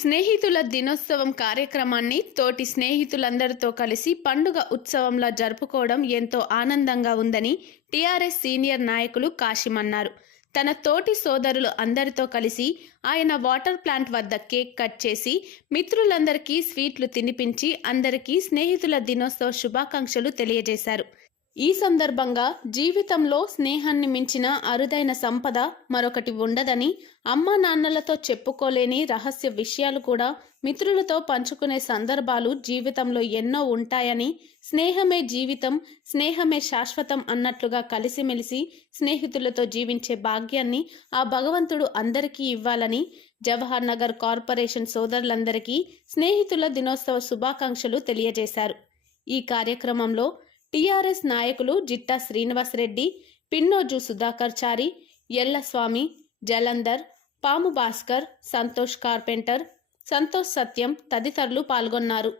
స్నేహితుల దినోత్సవం కార్యక్రమాన్ని తోటి స్నేహితులందరితో కలిసి పండుగ ఉత్సవంలా జరుపుకోవడం ఎంతో ఆనందంగా ఉందని టీఆర్ఎస్ సీనియర్ నాయకులు కాశీం అన్నారు తన తోటి సోదరులు అందరితో కలిసి ఆయన వాటర్ ప్లాంట్ వద్ద కేక్ కట్ చేసి మిత్రులందరికీ స్వీట్లు తినిపించి అందరికీ స్నేహితుల దినోత్సవ శుభాకాంక్షలు తెలియజేశారు. ఈ సందర్భంగా జీవితంలో స్నేహాన్ని మించిన అరుదైన సంపద మరొకటి ఉండదని అమ్మా నాన్నలతో చెప్పుకోలేని రహస్య విషయాలు కూడా మిత్రులతో పంచుకునే సందర్భాలు జీవితంలో ఎన్నో ఉంటాయని స్నేహమే జీవితం స్నేహమే శాశ్వతం అన్నట్లుగా కలిసిమెలిసి స్నేహితులతో జీవించే భాగ్యాన్ని ఆ భగవంతుడు అందరికీ ఇవ్వాలని జవహర్ నగర్ కార్పొరేషన్ సోదరులందరికీ స్నేహితుల దినోత్సవ శుభాకాంక్షలు తెలియజేశారు. ఈ కార్యక్రమంలో టీఆర్ఎస్ నాయకులు జిట్టా శ్రీనివాసరెడ్డి పిన్నోజు సుధాకర్ చారి ఎల్లస్వామి జలంధర్ పాము భాస్కర్ సంతోష్ కార్పెంటర్ సంతోష్ సత్యం తదితరులు పాల్గొన్నారు.